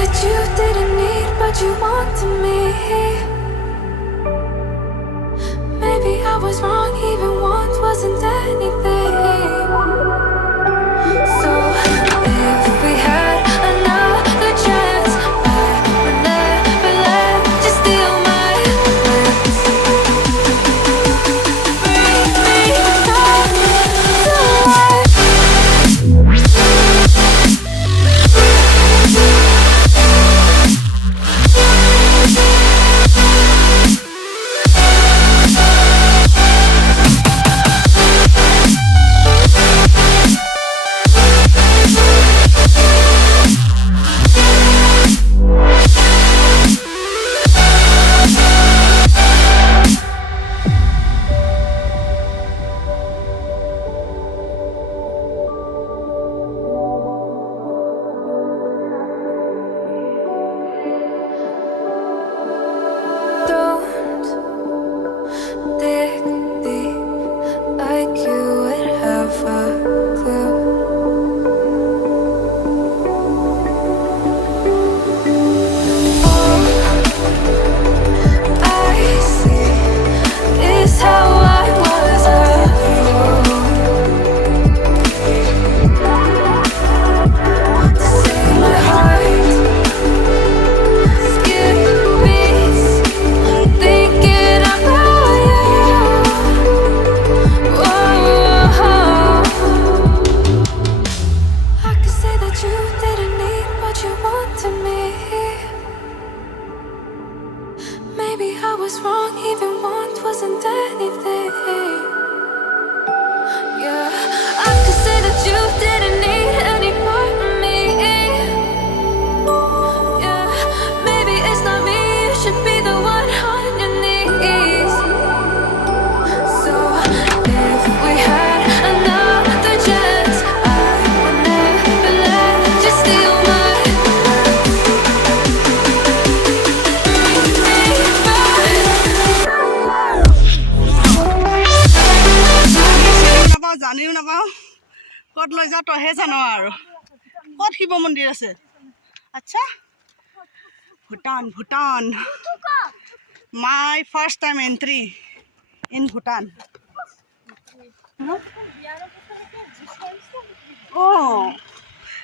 that you didn't need, but you wanted me. Maybe I was wrong, even want wasn't anything. So if we had another chance, I would never let you steal my lips. Bring me back to life. Don't dig deep like you would have a clue. All I see is how I was a fool to see my heart skip beats. Thinking about you. Whoa. I could say that you didn't need, but you wanted me. Maybe I was wrong, even want wasn't anything. Yeah, I could say that you didn't need any part of me. Yeah, maybe it's not me, you should be the one on your knees. So if we had another chance, I would never let you steal my lips. Bring me back. জানিও নাপাওঁ ক'ত লৈ যাওঁ তইহে জান আৰু ক'ত শিৱ মন্দিৰ আছে আচ্ছা Bhutan Bhutan my first time entry in Bhutan অঁ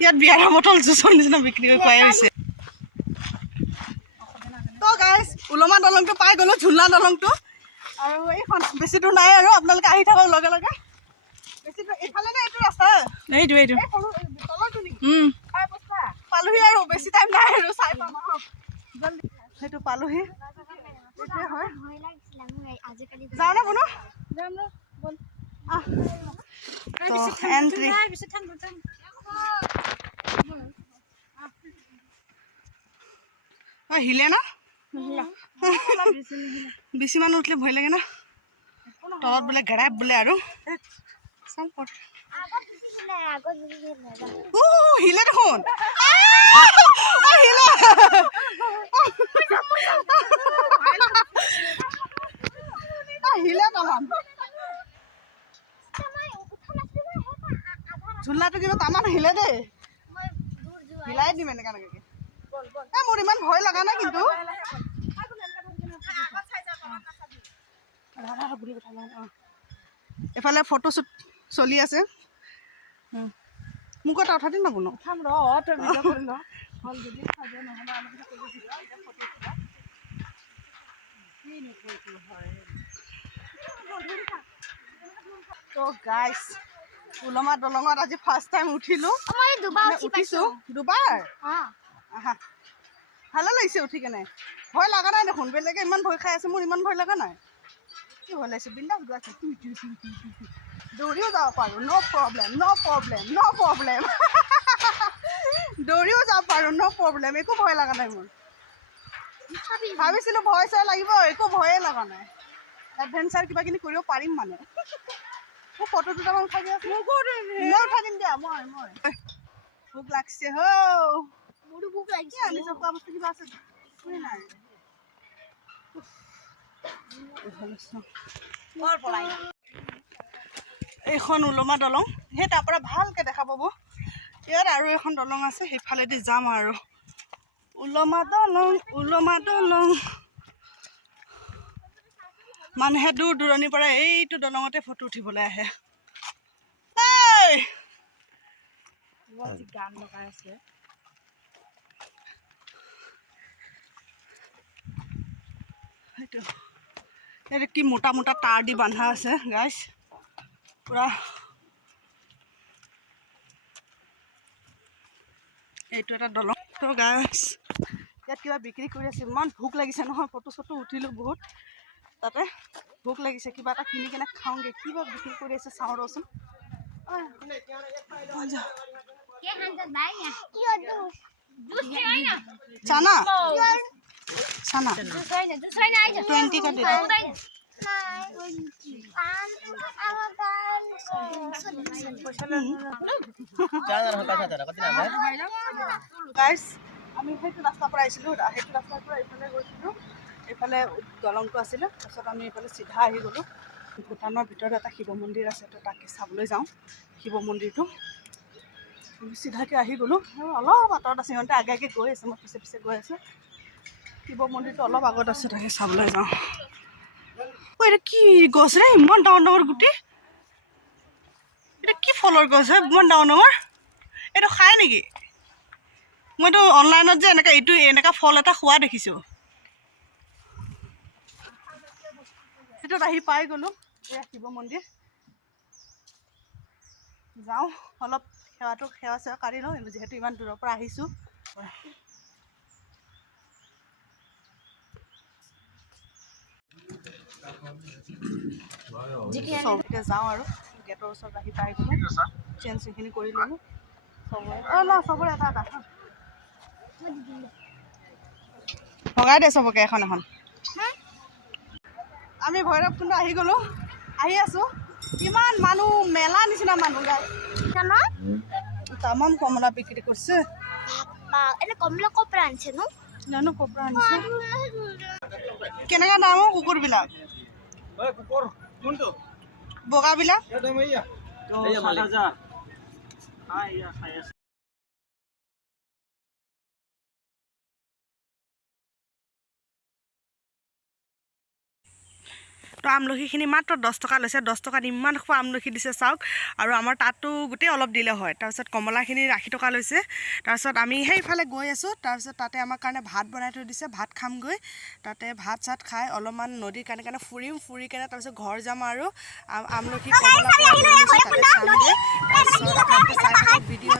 ইয়াত বিয়াৰ বটল জুচৰ নিচিনা বিক্ৰী কৰি খুৱাই হৈছে তো গাইজ উলমা দলংটো পাই গ'লোঁ ঝুলনা দলংটো আৰু এইখন বেছি দূৰ নাই আৰু আপোনালোকে আহি থাকক লগে লগে বেছি দূৰ এইফালে নে এইটো ৰাস্তা এইটো তলৰটো নেকি পালোহি আৰু বেছি টাইম নাই আৰু চাই পাম আহক সেইটো পালোহি এতিয়া হয় যাওঁ নে বনো এণ্ট্ৰি হিলে না বেছি মানুহ উঠিলে ভয় লাগে না তলত বোলে ঘেৰাপ বোলে আৰু হিলে দেখোন হিলে তামান ঝুলাটো কিন্তু তামান হিলে দেই হিলাই দিম এনেকা এনেকে মোৰ ইমান ভয় লগা নাই কিন্তু এফালে ফটোশ্বুট চলি আছে মোক এটা উঠা দিম না কোনো তো গাইছ উলমা দলঙত আজি ফাৰ্ষ্ট টাইম উঠিলোঁ উঠিছোঁ দুবাৰ আহা ভালে লাগিছে উঠি কেনে ভয় লগা নাই দেখোন বেলেগে ইমান ভয় খাই আছে মোৰ ইমান ভয় লগা নাই কি ভয় লাগিছে বিন্দাছ গৈ আছে দৌৰিও যাব পাৰোঁ ন' প্ৰব্লেম দৌৰিও যাব পাৰোঁ ন' প্ৰব্লেম একো ভয় লগা নাই মোৰ ভাবিছিলোঁ ভয় চয় লাগিব একো ভয়ে লগা নাই এডভেঞ্চাৰ কিবা কিনি কৰিব পাৰিম মানে মোক ফটো দুটামান উঠাই দিয়া মই উঠাই দিম দিয়া মই ভোক লাগছে মোৰো ভোক লাগিছে আমি চব খোৱা বস্তু কিবা আছে নাই এইখন উলমা দলং সেই তাৰ পৰা ভালকৈ দেখা পাব ইয়াত আৰু এখন দলং আছে সেইফালেদি যাম আৰু উলমা দলং মানুহে দূৰ দূৰণিৰ পৰা এইটো দলঙতে ফটো উঠিবলৈ আহে। গান লগাই আছে। এইটো কি মোটা মোটা তাঁৰ দি বান্ধা আছে গাইছ, পুৰা এইটো এটা দলং। তো গাইছ ইয়াত কিবা বিক্ৰী কৰি আছে, ইমান ভোক লাগিছে নহয়, ফটো চটো উঠিলোঁ বহুত, তাতে ভোক লাগিছে, কিবা এটা কিনি কেনে খাওঁগৈ, কিবা বিক্ৰী কৰি আছে চাওঁ ৰচোন। চানা চানা 20 का दे दो। গাইছ আমি সেইটো ৰাস্তাৰ পৰা আহিছিলোঁ, সেইটো ৰাস্তাৰ পৰা এইফালে গৈছিলোঁ, এইফালে দলংটো আছিলে, তাৰপিছত আমি এইফালে চিধা আহি গ'লোঁ। ভূটানৰ ভিতৰত এটা শিৱ মন্দিৰ আছে, তো তাকে চাবলৈ যাওঁ শিৱ মন্দিৰটো। চিধাকৈ আহি গ'লোঁ আৰু অলপ আঁতৰত আছে, সিহঁতে আগে আগে গৈ আছে, মই পিছে পিছে গৈ আছোঁ। শিৱ মন্দিৰটো অলপ আগত আছে, তাকে চাবলৈ যাওঁ। এইটো কি গছ ৰে, ইমান ডাঙৰ ডাঙৰ গুটি, এইটো কি ফলৰ গছ হয় ইমান ডাঙৰ ডাঙৰ, এইটো খায় নেকি? মইতো অনলাইনত যে এনেকুৱা ফল এটা খোৱা দেখিছোঁ। সেইটোত আহি পাই গ'লোঁ, এয়া শিৱ মন্দিৰ। যাওঁ অলপ সেৱা চেৱা কাঢ়ি লওঁ, যিহেতু ইমান দূৰৰ পৰা আহিছোঁ। এতিয়া যাওঁ আৰু গেটৰ ওচৰত আহি পাই গ'লোঁ, চেঞ্জ সেইখিনি কৰি ল'লোঁ চবৰে এটা এটা ভগাই দে চবকে এখন এখন। আমি ভৈৰৱকুণ্ড আহি গ'লোঁ, আহি আছোঁ, কিমান মানুহ, মেলা নিচিনা মানুহ গাই তামাম কমলা বিক্ৰী কৰিছে। কমলা ক'ৰ পৰা আনিছে নো? জানো ক'ৰ পৰা আনিছে। কেনেকুৱা দাম কুকুৰবিলাক? বগাবিলাক তো আমলখিখিনি মাত্ৰ 10 টকা লৈছে, 10 টকাত ইমান খোৱা আমলখি দিছে চাওক। আৰু আমাৰ তাততো গোটেই অলপ দিলে হয়। তাৰপিছত কমলাখিনি 80 টকা লৈছে। তাৰপিছত আমি সেইফালে গৈ আছোঁ, তাৰপিছত তাতে আমাৰ কাৰণে ভাত বনাই থৈ দিছে, ভাত খামগৈ। তাতে ভাত চাত খাই অলপমান নদীৰ কাৰণে ফুৰিম, ফুৰি কেনে তাৰপিছত ঘৰ যাম আৰু আমলখি কমলা তাতে চামগৈ। তাৰপিছত আপোনালোকে চাই থাকক ভিডিঅ'টো।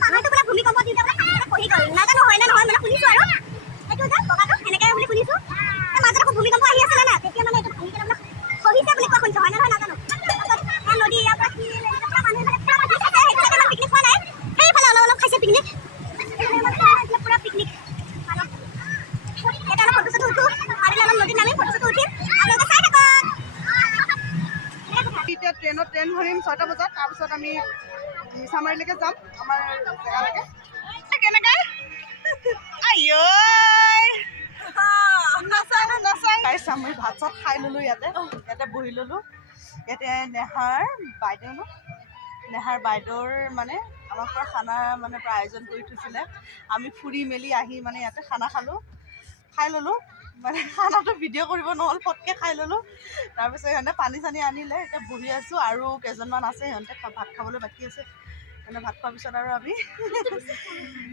এতিয়া ট্ৰেইন ধৰিম 6টা বজাত, তাৰপিছত আমি মিছামাৰীলৈকে যাম, আমাৰ জেগালৈকে। কেনেকৈ আমি ভাত চাত খাই ল'লোঁ, ইয়াতে বহি ল'লোঁ। ইয়াতে নেহাৰ বাইদেউৰ মানে আমাক পৰা খানা মানে প্ৰায় আয়োজন কৰি থৈছিলে। আমি ফুৰি মেলি আহি মানে ইয়াতে খানা খাই ল'লোঁ, মানে খানাটো ভিডিঅ' কৰিব নহ'ল, পটকৈ খাই ল'লোঁ। তাৰপিছত সিহঁতে পানী চানী আনিলে, এতিয়া বহি আছোঁ, আৰু কেইজনমান আছে সিহঁতে ভাত খাবলৈ বাকী আছে। মানে ভাত খোৱাৰ পিছত আৰু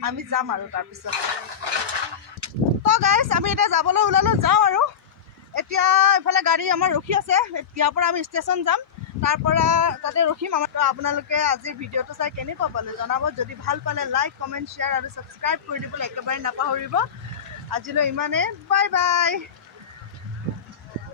আমি যাম আৰু তাৰপিছত। তো গাইছ আমি এতিয়া যাবলৈ ওলালোঁ, যাওঁ আৰু এতিয়া এইফালে গাড়ী আমাৰ ৰখি আছে, ইয়াৰ পৰা আমি ষ্টেচন যাম, তাৰ পৰা তাতে ৰখিম। আপোনালোকে আজিৰ ভিডিঅ'টো চাই কেনেকুৱা পালে জনাব, যদি ভাল পালে লাইক কমেণ্ট শ্বেয়াৰ আৰু ছাবস্ক্ৰাইব কৰি দিবলৈ একেবাৰে নাপাহৰিব। আজিলৈ ইমানেই, বাই বাই।